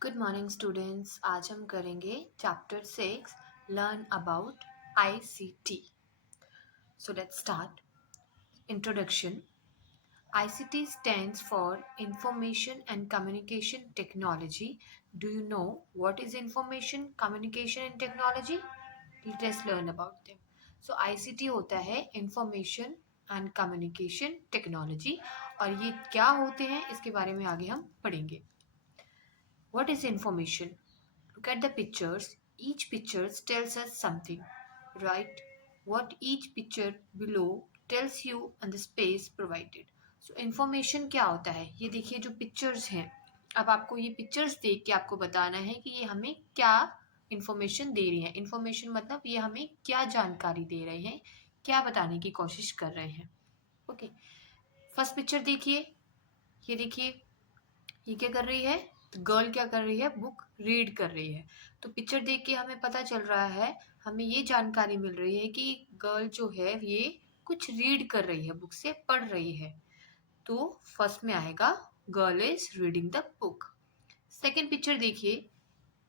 Good morning students. आज हम करेंगे chapter 6 learn about ICT। So let's start. Introduction. ICT stands for Information and Communication Technology. Do you know what is information, communication and technology? Let's learn about them. So ICT होता है Information and Communication Technology और ये क्या होते हैं इसके बारे में आगे हम पढ़ेंगे। What is information? Look at the pictures. Each picture tells us something. Write what each picture below tells you and the space provided. So information क्या होता है? ये देखिए जो pictures हैं, अब आपको ये pictures देख के आपको बताना है कि ये हमें क्या information दे रही है। Information मतलब ये हमें क्या जानकारी दे रहे हैं, क्या बताने की कोशिश कर रहे हैं। ओके, फर्स्ट पिक्चर देखिए, ये देखिए, ये क्या कर रही है? गर्ल क्या कर रही है? बुक रीड कर रही है। तो पिक्चर देख के हमें पता चल रहा है, हमें ये जानकारी मिल रही है कि गर्ल जो है ये कुछ रीड कर रही है, बुक से पढ़ रही है। तो फर्स्ट में आएगा girl is reading the book. Second picture देखिए,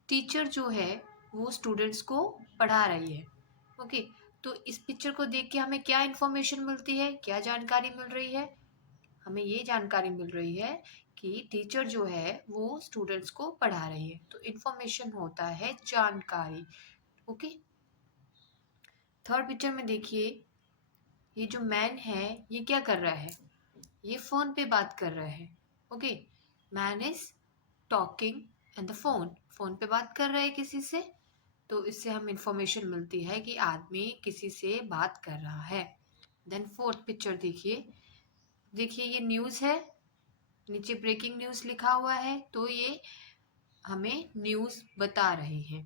टीचर जो है वो स्टूडेंट्स को पढ़ा रही है। ओके, तो इस पिक्चर को देख के हमें क्या इंफॉर्मेशन मिलती है, क्या जानकारी मिल रही है? हमें ये जानकारी मिल रही है कि टीचर जो है वो स्टूडेंट्स को पढ़ा रही है। तो इंफॉर्मेशन होता है जानकारी। ओके, थर्ड पिक्चर में देखिए, ये जो मैन है ये क्या कर रहा है? ये फोन पे बात कर रहा है। Okay, man is talking and the phone पे बात कर रहा है किसी से। तो इससे हम इंफॉर्मेशन मिलती है कि आदमी किसी से बात कर रहा है। देन फोर्थ पिक्चर देखिए, देखिए ये न्यूज़ है, नीचे ब्रेकिंग न्यूज़ लिखा हुआ है, तो ये हमें न्यूज़ बता रहे हैं।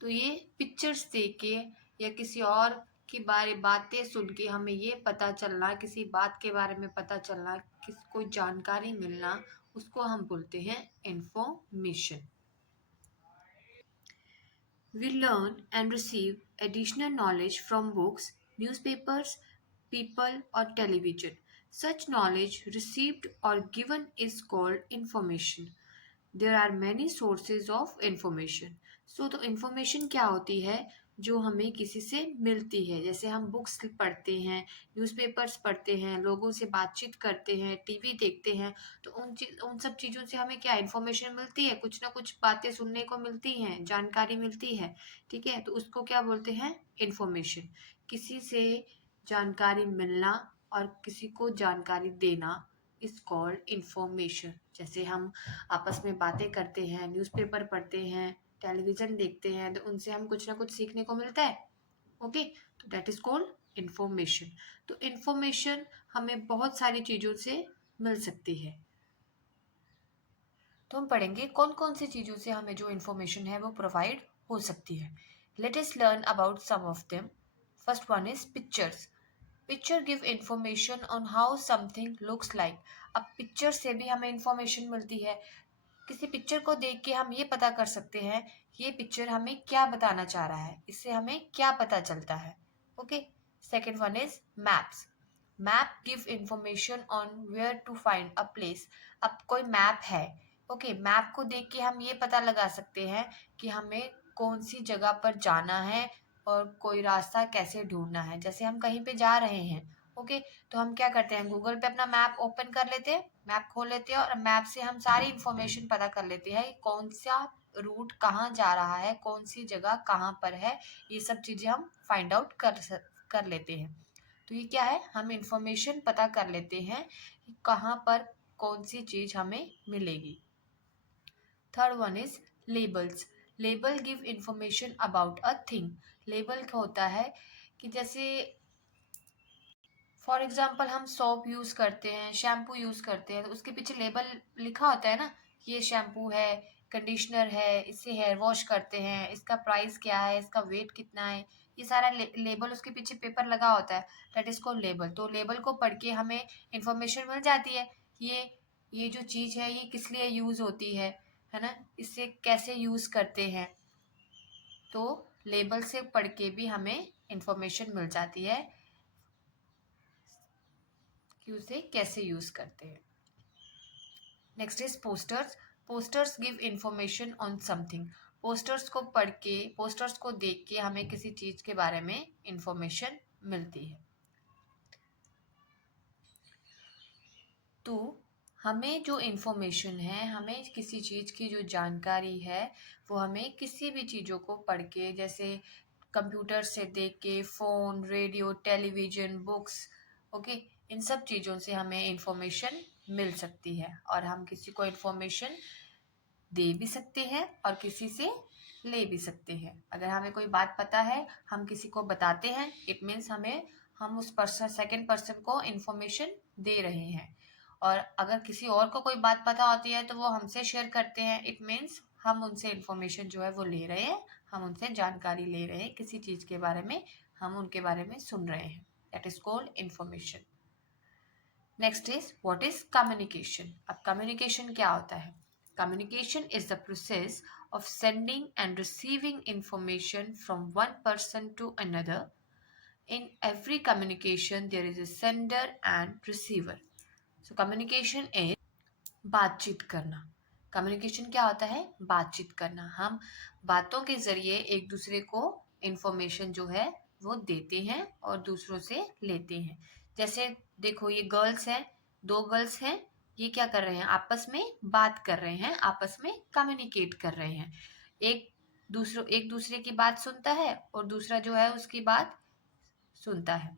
तो ये पिक्चर्स देख के या किसी और की बातें सुन के हमें ये पता चलना, किसी बात के बारे में पता चलना, कोई जानकारी मिलना, उसको हम बोलते हैं information. We learn and receive additional knowledge from books, newspapers, people, or television. Such knowledge received or given is called information. There are many sources of information. So तो information क्या होती है? जो हमें किसी से मिलती है। जैसे हम बुक्स पढ़ते हैं, न्यूज़पेपर्स पढ़ते हैं, लोगों से बातचीत करते हैं, टीवी देखते हैं, तो उन सब चीज़ों से हमें क्या इन्फॉर्मेशन मिलती है? कुछ ना कुछ बातें सुनने को मिलती हैं, जानकारी मिलती है। ठीक है, तो उसको क्या बोलते हैं? इन्फॉर्मेशन। किसी से जानकारी मिलना और किसी को जानकारी देना इज कॉल्ड इंफॉर्मेशन। जैसे हम आपस में बातें करते हैं, न्यूज़पेपर पढ़ते हैं, टेलीविज़न देखते हैं, तो उनसे हम कुछ ना कुछ सीखने को मिलता है। ओके, तो दैट इज कॉल्ड इंफॉर्मेशन। तो इंफॉर्मेशन हमें बहुत सारी चीज़ों से मिल सकती है। तो हम पढ़ेंगे कौन कौन सी चीज़ों से हमें जो इंफॉर्मेशन है वो प्रोवाइड हो सकती है। Let us learn about some of them. First one is pictures. Picture give information on how something looks like. अब पिक्चर से भी हमें इंफॉर्मेशन मिलती है। किसी पिक्चर को देख के हम ये पता कर सकते हैं ये पिक्चर हमें क्या बताना चाह रहा है, इससे हमें क्या पता चलता है। Okay, second one is maps. Map give information on where to find a place. अब कोई मैप है, ओके, मैप को देख के हम ये पता लगा सकते हैं कि हमें कौन सी जगह पर जाना है और कोई रास्ता कैसे ढूंढना है। जैसे हम कहीं पे जा रहे हैं, ओके, तो हम क्या करते हैं, गूगल पे अपना मैप ओपन कर लेते हैं, मैप खोल लेते हैं और मैप से हम सारी इंफॉर्मेशन पता कर लेते हैं कि कौन सा रूट कहाँ जा रहा है, कौन सी जगह कहाँ पर है। ये सब चीज़ें हम फाइंड आउट कर लेते हैं। तो ये क्या है, हम इंफॉर्मेशन पता कर लेते हैं कि कहाँ पर कौन सी चीज़ हमें मिलेगी। Third one is labels. Label give information about a thing. Label होता है कि जैसे फॉर एग्जाम्पल हम सोप यूज़ करते हैं, शैम्पू यूज़ करते हैं, तो उसके पीछे लेबल लिखा होता है ना, ये शैम्पू है, कंडीशनर है, इससे हेयर वॉश करते हैं, इसका प्राइस क्या है, इसका वेट कितना है, ये सारा लेबल उसके पीछे पेपर लगा होता है, दैट इज कॉल्ड लेबल। तो लेबल को पढ़ के हमें इंफॉर्मेशन मिल जाती है ये जो चीज़ है ये किस लिए यूज़ होती है ना, इससे कैसे यूज़ करते हैं। तो लेबल से पढ़ के भी हमें इंफॉर्मेशन मिल जाती है कि उसे कैसे यूज़ करते हैं। Next is posters. Posters give information on something. Posters को पढ़ के, पोस्टर्स को देख के हमें किसी चीज के बारे में इंफॉर्मेशन मिलती है। तो हमें जो इंफॉर्मेशन है, हमें किसी चीज़ की जो जानकारी है, वो हमें किसी भी चीज़ों को पढ़ के, जैसे कंप्यूटर से देख के, phone, radio, television, books, okay, इन सब चीज़ों से हमें इंफॉर्मेशन मिल सकती है। और हम किसी को इंफॉर्मेशन दे भी सकते हैं और किसी से ले भी सकते हैं। अगर हमें कोई बात पता है, हम किसी को बताते हैं, इट मीन्स हम उस पर्सन, सेकंड पर्सन को इंफॉर्मेशन दे रहे हैं। और अगर किसी और को कोई बात पता होती है तो वो हमसे शेयर करते हैं, इट मीन्स हम उनसे इंफॉर्मेशन जो है वो ले रहे हैं, हम उनसे जानकारी ले रहे हैं किसी चीज़ के बारे में, हम उनके बारे में सुन रहे हैं। That is called information. Next is what is communication. अब कम्युनिकेशन क्या होता है? Communication is the process of sending and receiving information from one person to another. In every communication, there is a sender and receiver. So, communication is बातचीत करना। Communication क्या होता है? बातचीत करना। हम बातों के जरिए एक दूसरे को इंफॉर्मेशन जो है वो देते हैं और दूसरों से लेते हैं। जैसे देखो, ये गर्ल्स हैं, दो गर्ल्स हैं, ये क्या कर रहे हैं? आपस में बात कर रहे हैं, आपस में कम्युनिकेट कर रहे हैं। एक दूसरे की बात सुनता है और दूसरा जो है उसकी बात सुनता है।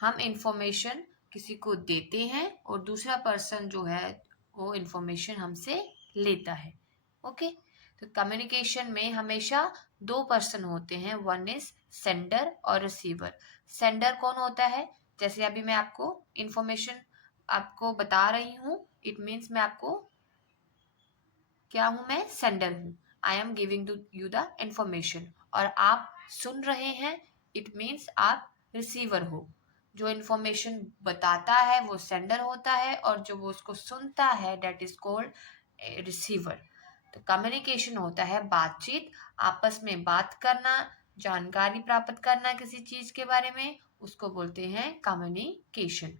हम इंफॉर्मेशन किसी को देते हैं और दूसरा पर्सन जो है वो इंफॉर्मेशन हमसे लेता है। ओके, तो कम्युनिकेशन में हमेशा दो पर्सन होते हैं, वन इज सेंडर और रिसीवर। सेंडर कौन होता है? जैसे अभी मैं आपको इंफॉर्मेशन आपको बता रही हूँ, इट मीन्स मैं आपको क्या हूं? मैं सेंडर हूं। I am giving you the information. और आप सुन रहे हैं, इट मीन्स आप रिसीवर हो। जो इंफॉर्मेशन बताता है वो सेंडर होता है और जो वो उसको सुनता है दैट इज कॉल्ड रिसीवर। तो कम्युनिकेशन होता है बातचीत, आपस में बात करना, जानकारी प्राप्त करना किसी चीज के बारे में, उसको बोलते हैं कम्युनिकेशन।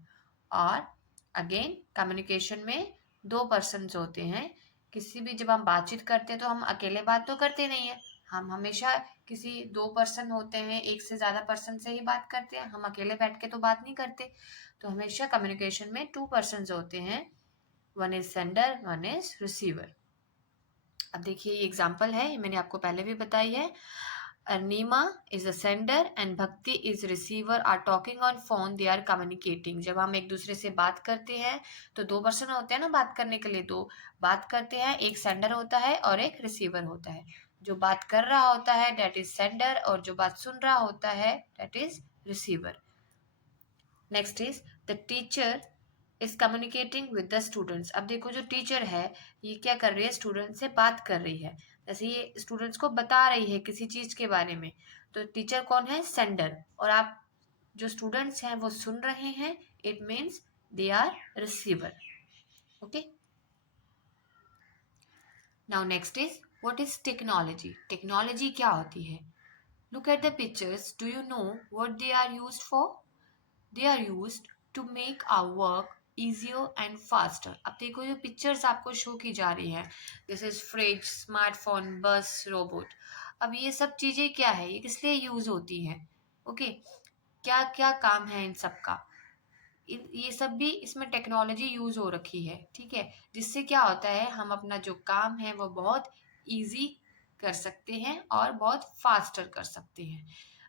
और अगेन कम्युनिकेशन में दो पर्सन होते हैं। किसी भी जब हम बातचीत करते हैं तो हम अकेले बात तो करते नहीं है, हम हमेशा किसी दो पर्सन होते हैं, एक से ज्यादा पर्सन से ही बात करते हैं, हम अकेले बैठ के तो बात नहीं करते। तो हमेशा कम्युनिकेशन में टू पर्सन होते हैं, one is sender, one is receiver. अब देखिए ये एग्जाम्पल है, ये मैंने आपको पहले भी बताई है। Arnima is a sender and Bhakti is receiver are talking on phone, they are communicating. जब हम एक दूसरे से बात करते हैं तो दो पर्सन होते हैं ना बात करने के लिए, तो बात करते हैं, एक सेंडर होता है और एक रिसीवर होता है। जो बात कर रहा होता है डेट इज सेंडर और जो बात सुन रहा होता है that is receiver. Next is the teacher is communicating with the students. अब देखो जो टीचर है ये क्या कर रही है? स्टूडेंट से बात कर रही है। जैसे ये स्टूडेंट्स को बता रही है किसी चीज के बारे में, तो टीचर कौन है? सेंडर। और आप जो स्टूडेंट्स हैं वो सुन रहे हैं, it means they are receiver. Okay, now next is what is technology. Technology क्या होती है? Look at the pictures, do you know what they are used for? They are used to make our work easier and faster. अब देखो जो pictures आपको show की जा रही है, दिस इज फ्रिज, स्मार्टफोन, बस, रोबोट। अब ये सब चीजें क्या है, ये किस लिए यूज होती हैं? ओके, क्या क्या काम है इन सब का? ये सब भी इसमें टेक्नोलॉजी यूज हो रखी है, ठीक है, जिससे क्या होता है हम अपना जो काम है वो बहुत इजी कर सकते हैं और बहुत फास्टर कर सकते हैं।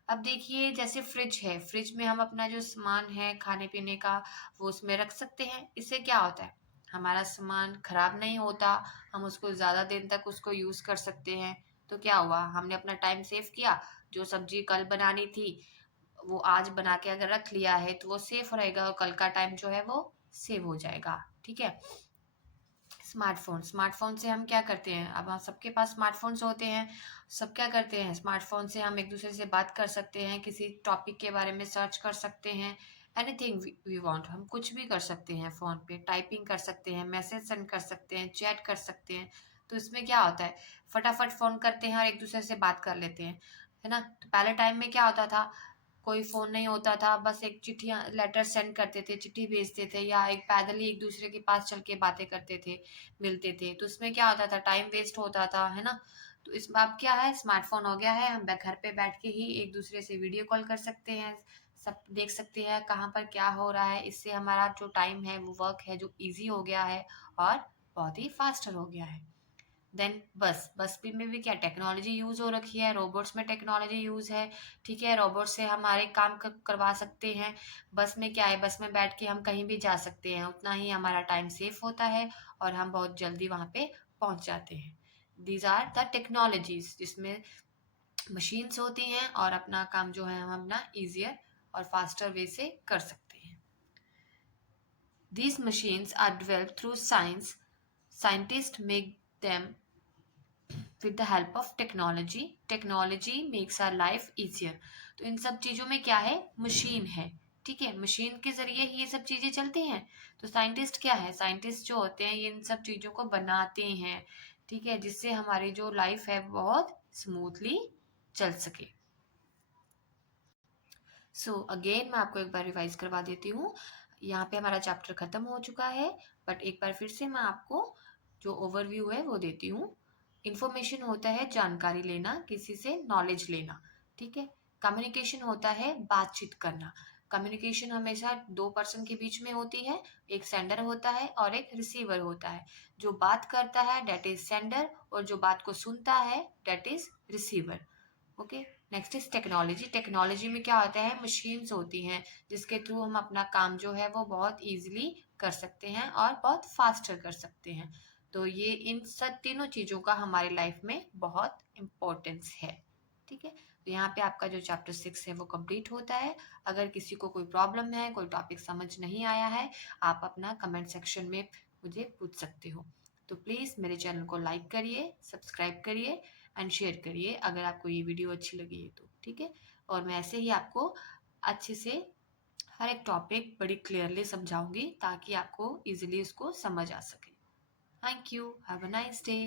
अब देखिए जैसे फ्रिज है, फ्रिज में हम अपना जो सामान है खाने पीने का वो उसमें रख सकते हैं। इससे क्या होता है? हमारा सामान खराब नहीं होता, हम उसको ज़्यादा दिन तक उसको यूज़ कर सकते हैं। तो क्या हुआ? हमने अपना टाइम सेव किया। जो सब्जी कल बनानी थी वो आज बना के अगर रख लिया है तो वो सेफ रहेगा और कल का टाइम जो है वो सेव हो जाएगा, ठीक है। स्मार्टफोन, स्मार्टफोन से हम क्या करते हैं? अब हम सबके पास स्मार्टफोन्स होते हैं, सब क्या करते हैं? स्मार्टफोन से हम एक दूसरे से बात कर सकते हैं, किसी टॉपिक के बारे में सर्च कर सकते हैं, एनीथिंग वी वांट, हम कुछ भी कर सकते हैं फ़ोन पे, टाइपिंग कर सकते हैं, मैसेज सेंड कर सकते हैं, चैट कर सकते हैं। तो इसमें क्या होता है? फटाफट फ़ोन करते हैं और एक दूसरे से बात कर लेते हैं, है ना। तो पहले टाइम में क्या होता था? कोई फ़ोन नहीं होता था, बस एक चिट्ठियाँ लेटर सेंड करते थे, चिट्ठी भेजते थे, या एक पैदल ही एक दूसरे के पास चल के बातें करते थे, मिलते थे। तो उसमें क्या होता था, टाइम वेस्ट होता था, है ना। तो इसमें अब क्या है, स्मार्टफोन हो गया है, हम घर पे बैठ के ही एक दूसरे से वीडियो कॉल कर सकते हैं, सब देख सकते हैं कहाँ पर क्या हो रहा है। इससे हमारा जो टाइम है, वो वर्क है जो ईजी हो गया है और बहुत ही फास्टर हो गया है। देन बस भी में भी क्या टेक्नोलॉजी यूज हो रखी है, रोबोट्स में टेक्नोलॉजी यूज है। ठीक है, रोबोट से हमारे काम करवा सकते हैं। बस में क्या है, बस में बैठ के हम कहीं भी जा सकते हैं, उतना ही हमारा टाइम सेफ होता है और हम बहुत जल्दी वहाँ पे पहुँच जाते हैं। दीज आर द टेक्नोलॉजीज जिसमें मशीन्स होती हैं और अपना काम जो है हम अपना ईजियर और फास्टर वे से कर सकते हैं। These machines are developed through science. Scientists make them with the help of technology. Technology makes our life easier. तो इन सब चीज़ों में क्या है, मशीन है। ठीक है, मशीन के जरिए ही ये सब चीज़ें चलती हैं। तो साइंटिस्ट क्या है, साइंटिस्ट जो होते हैं ये इन सब चीज़ों को बनाते हैं। ठीक है, जिससे हमारी जो लाइफ है बहुत स्मूथली चल सके। सो अगेन मैं आपको एक बार रिवाइज करवा देती हूँ। यहाँ पे हमारा चैप्टर खत्म हो चुका है, बट एक बार फिर से मैं आपको जो ओवरव्यू है वो देती हूँ। इंफॉर्मेशन होता है जानकारी लेना, किसी से नॉलेज लेना। ठीक है, कम्युनिकेशन होता है बातचीत करना। कम्युनिकेशन हमेशा दो पर्सन के बीच में होती है, एक सेंडर होता है और एक रिसीवर होता है। जो बात करता है डेट इज सेंडर, और जो बात को सुनता है that is receiver. Okay, next is technology. Technology में क्या होता है, मशीन्स होती हैं जिसके थ्रू हम अपना काम जो है वो बहुत इजीली कर सकते हैं और बहुत फास्टर कर सकते हैं। तो ये इन सब तीनों चीज़ों का हमारी लाइफ में बहुत इम्पोर्टेंस है। ठीक है, तो यहाँ पे आपका जो चैप्टर 6 है वो कंप्लीट होता है। अगर किसी को कोई प्रॉब्लम है, कोई टॉपिक समझ नहीं आया है, आप अपना कमेंट सेक्शन में मुझे पूछ सकते हो। तो प्लीज़ मेरे चैनल को लाइक करिए, सब्सक्राइब करिए एंड शेयर करिए अगर आपको ये वीडियो अच्छी लगी है तो। ठीक है, और मैं ऐसे ही आपको अच्छे से हर एक टॉपिक बड़ी क्लियरली समझाऊंगी ताकि आपको इजीली उसको समझ आ सके। Thank you, have a nice day.